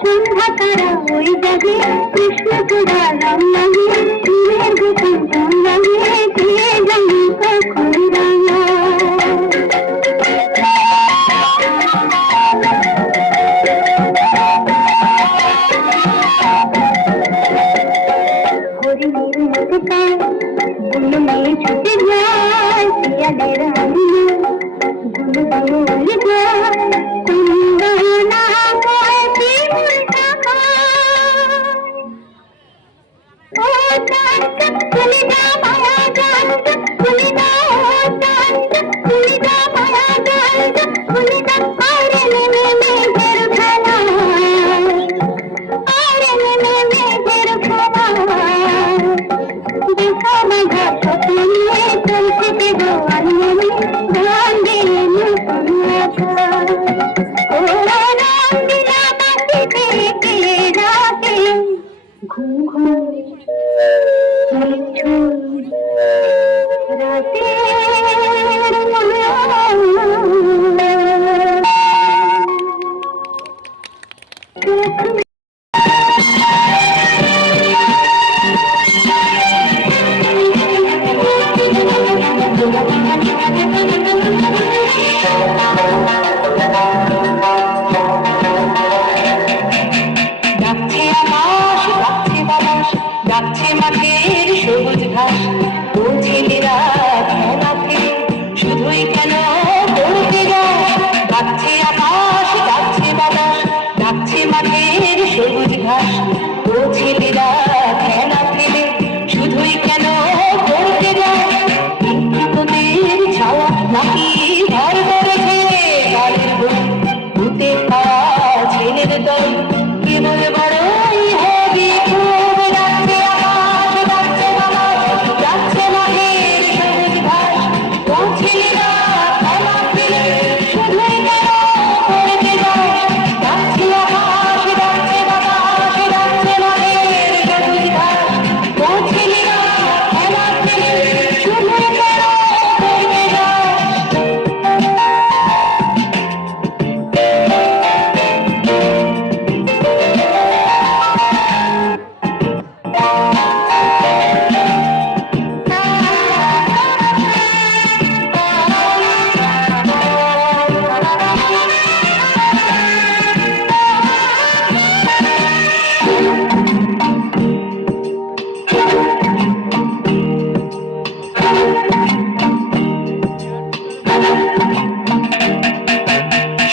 সন্ধ্যা তারা ওই জাগে কৃষ্ণ চূড়া রাম লাগে তীরের গোপন জন লাগে দিয়ে জানি কখন রাঙা হরিণীর মধুকায় গুলো নিয়ে ছুটে যায় পিয়াদের আমিনা গুলো বলে যায় কুন্দনা কয় বিমুল ঢাকায় ও চাঁদ খুলে যা মায়া জাল খুলে যা ও চাঁদ খুলে যা মায়া জাল খুলে যা আরে নেমে মেঘের খেলায় আরে নেমে মেঘের খেলায় দেখা বাঁধা স্বপ্ন নিয়ে চলছে দেব আনমনে গান দিয়ে নতুন আশায় ও রাম বিনা বাঁচিতে কে রাতে ঘুম ঘুম নিঝুম রাতের মায়া ডাকছে আকাশ ডাকছে বাতাস ডাকছে মাঠের সবুজ ঘাস ও ছেলেরা খেলা ফেলে শুধুই কেন পড়তে যাস ডাকছে আকাশ ডাকছে বাতাস ডাকছে মাঠের সবুজ ঘাস ও ছেলেরা খেলা ফেলে শুধুই কেন পড়তে যাস তোদের ছাওয়া নাকি ঘর করেছে গালের বই ভূতে পাওয়া ছেলের দল কেবল বড়ই হবে খুব ডাকছে আকাশ ডাকছে বাতাস ডাকছে মাঠের সবুজ ঘাস ও ছেলেরা খেলা ফেলে শুধুই কেন পড়তে যাস ডাকছে আকাশ ডাকছে বাতাস ডাকছে মাঠের সবুজ ঘাস ও ছেলেরা খেলা ফেলে শুধুই কেন পড়তে যাস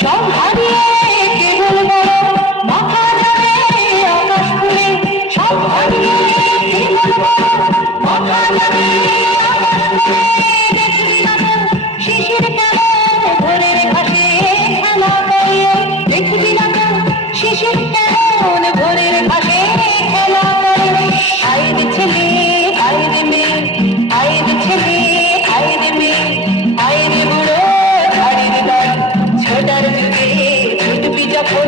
সব হারিয়ে কেবল বড় মাথা যাবে আকাশ ফুলে সব হারিয়ে কেবল বড় মাথা যাবে আকাশ ফুলে দেখবি না তো শিশির কেমন ভোরের ঘাসে খেলা করে দেখবি না তো শিশির কেমন ভোরের ঘাসে খেলা করে আইরে ছেলে আইরে মেয়ে আইরে ছেলে আইরে মেয়ে আইরে বুড়ো ঝাড়ির দল ছোটার যুগে ছুটবি যখন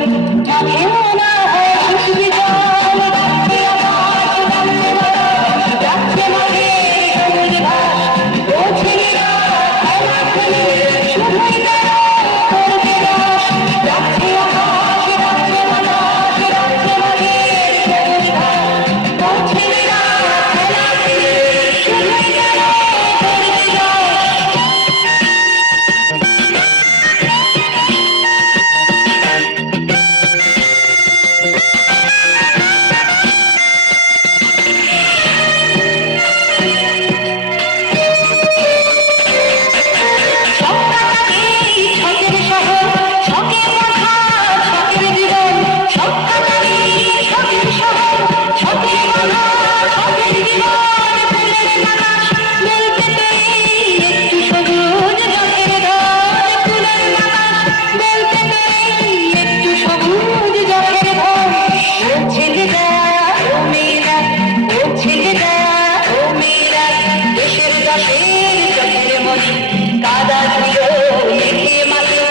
মাঠেও না হয় ছুটবি জল ডাকছে আকাশ ডাকছে বাতাস ডাকছে মাঠের সবুজ ঘাস ও ছেলেরা খেলা খেলে শুধুই কেন করতে যাস ডাকছে আকাশ ডাকছে বাতাস ডাকছে মাঠের সবুজ ঘাস ও ছেলেরা খেলা খেলে শুধুই কেন করতে যাস ছকের শহর ছকে মাথা ছকের জীবন সবখানি ছকের শহর ছকে মাথা ছকের জীবন ফুলের বাতাস বেলতেতে একটু সবুজ জলের ঢল ফুলের বাতাস বেলতেতে একটু সবুজ জলের ঢল ও ছেলেরা ও মেয়েরা ও ছেলেরা ও মেয়েরা দেশের দশের চোখের মনি কাদা ধুলো মেখে মাখে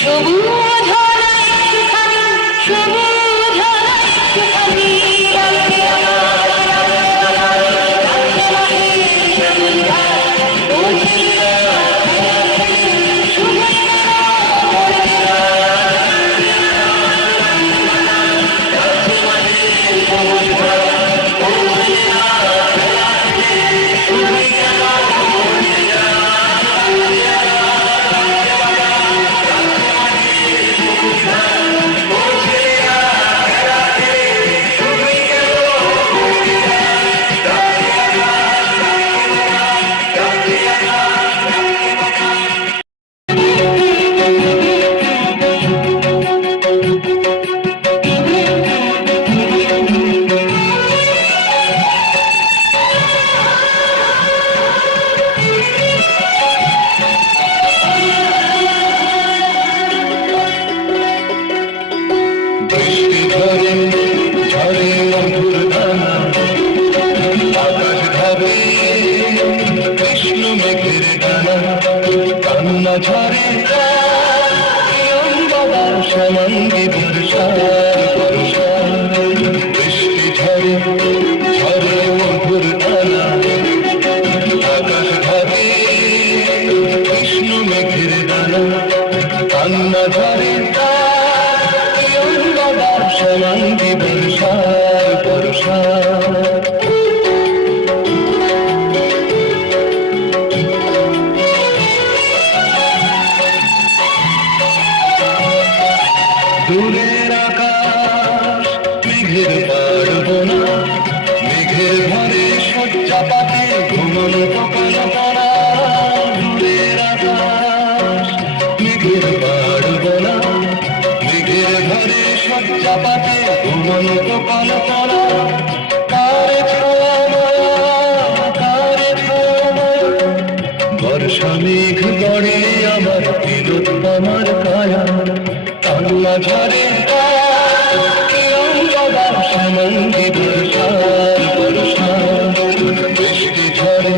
সবুজ হলো একটুখানি সবুজ হলো একটুখানি ডাকছে আকাশ ডাকছে মাঠের সবুজ ঘাস ও ছেলেরা খেলা খেলে শুধুই কেন পড়তে যাস শ্যামাঙ্গী বর্ষার বর্ষা, বৃষ্টি ঝরে ঝরে মধুর ডানা, আকাশ ঢাকে কৃষ্ণ মেঘের দানা, কান্না ঝরে শ্যামাঙ্গী বর্ষার বর্ষা। দূরের আকাশ মেঘের পাড়বনা, মেঘের ঘরে শয্যা পাতে ঘুমনো কল্পনা। দূরের আকাশ মেঘের পাড়বনা, মেঘের ঘরে শয্যা পাতে ঘুমনো কল্পনা। কারে ছোঁয়া মায়া, কারে ছোঁয়া মায়া, বর্ষা মেঘ গড়ে আমার তিলোত্তমার কায়া। কান্না ঝরে শ্যামাঙ্গী বর্ষার বর্ষা, বৃষ্টি ঝরে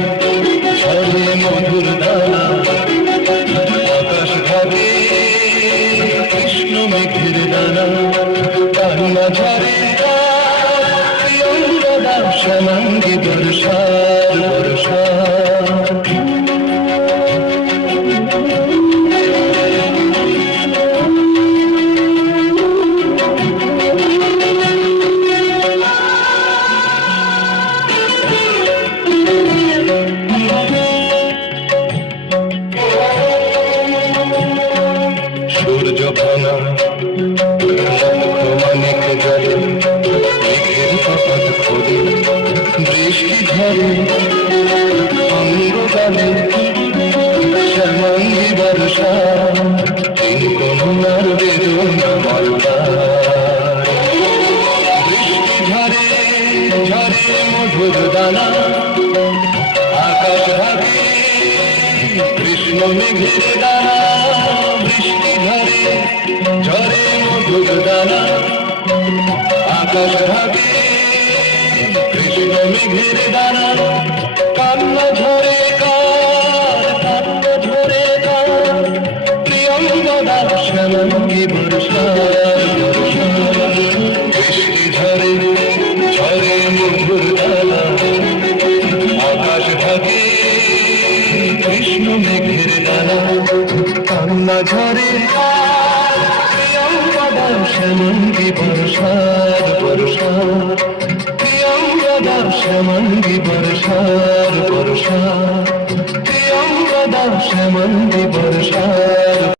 ঝরে মধুর দানা, আকাশ ঢাকে কৃষ্ণ মেঘের দানা। কান্না ঝরে শ্যামাঙ্গী বর্ষার বর্ষা। সূর্য ভাঙা অনেক জলে মেঘের কপাল খোলে, বৃষ্টি ঝরে অঙ্গকালে শ্যামাঙ্গী বর্ষা। তিন কন্যার বেদনা মালদার, বৃষ্টি ঝরে ঝরে মধুর দানা, আকাশ ঢাকে কৃষ্ণ মেঘের দানা। বৃষ্টি ঝরে ঝরে মধুর দানা, আকাশ ঢাকে কৃষ্ণ মেঘের দানা। কান্না ঝরে কার, কান্না ঝরে কার, প্রিয়ঙ্গদা শ্যামাঙ্গী বর্ষার বর্ষা। বৃষ্টি ঝরে ঝরে মধুর দানা, আকাশ ঢাকে কৃষ্ণ মেঘের দানা। কান্না ঝরে প্রিয়ঙ্গদা শ্যামাঙ্গী বর্ষার বর্ষা, প্রিয়ঙ্গদা শ্যামাঙ্গী বর্ষার বর্ষা, প্রিয়ঙ্গদা শ্যামাঙ্গী বর্ষার।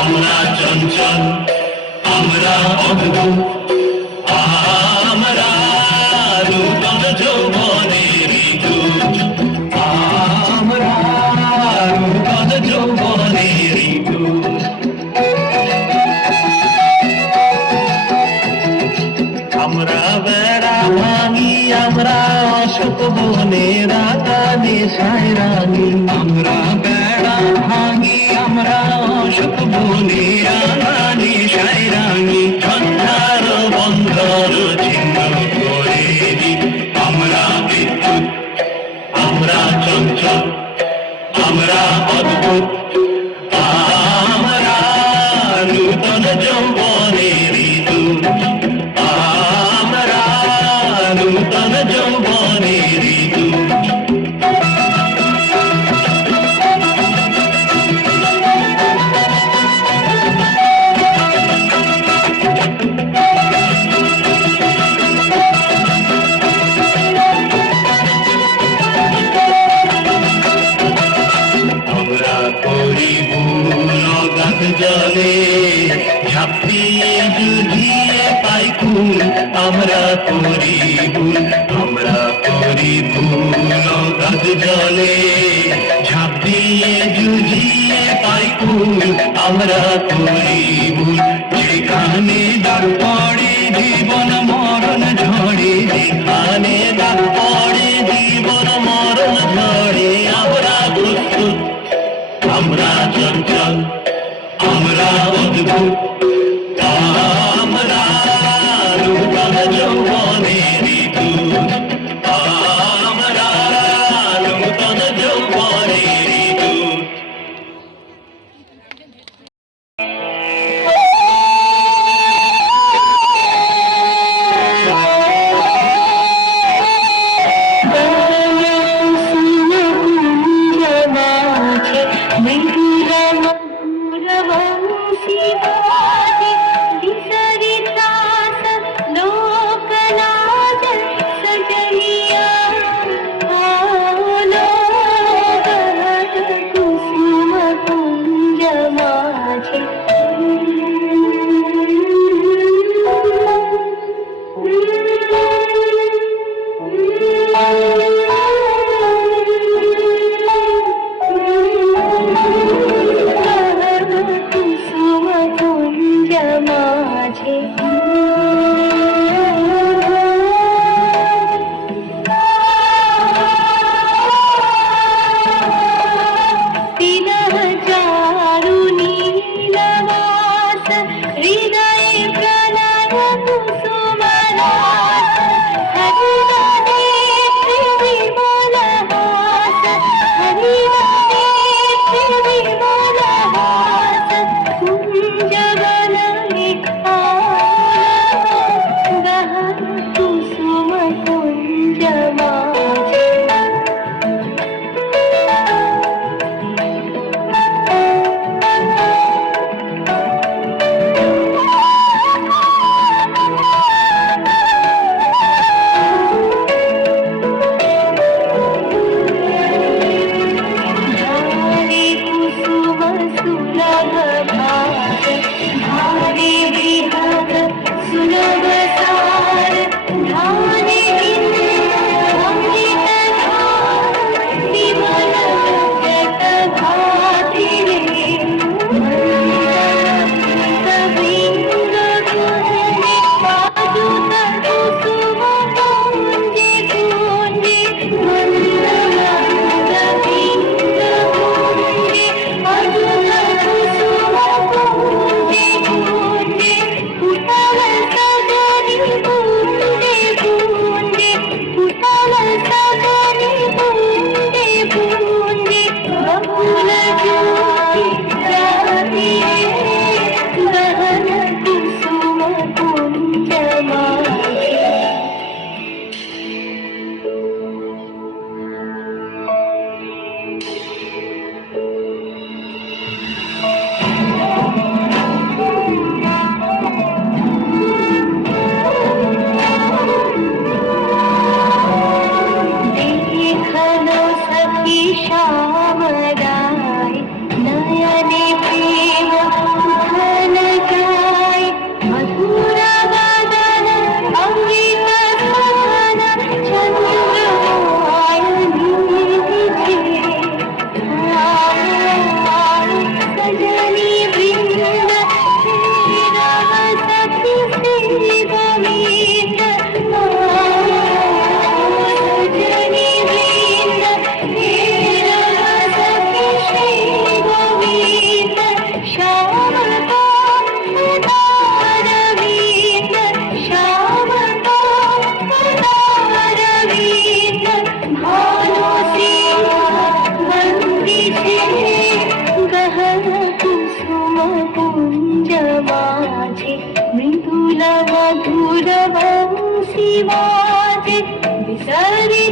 আমরা চঞ্চল, আমরা অদ্ভুত, আমরা নূতন যৌবনের দূত, আমরা নূতন যৌবনের দূত। আমরা বেড়া ভাঙি, আমরা অশোক বনের আগানে সায়রানি। আমরা বেড়া ভাঙি, আমরা অশোক বনের আগানে সায়রানি। ঝঞ্ঝার বন্ধর ছিন্ন করে দিই। আমরা বিদ্যুৎ, আমরা চঞ্চল, আমরা অদ্ভুত, আমরা নূতন যৌবনের দূত, আমরা নূতন যৌবনের দূত। আমরা করি ভুল অগাধ জলে, ঝাঁপিয়ে যুঝিয়ে পাই কুল। আমরা করি ভুল, আমরা করি ভুল অগাধ জলে, ঝাঁপিয়ে যুঝিয়ে পাই কুল। আমরা করি ভুল, যেখানে দাগ পড়ে জীবন মরণ ঝড়ে, যেখানে দাগ পড়ে জীবন মরণ ঝড়ে। আমরা প্রস্তুত, আমরা চঞ্চল আমরা অদ্ভুত আমরা নূতন যৌবনের দূত আমরা নূতন যৌবনের দূত मृदुल मधुर बंसी बाजे बिसरी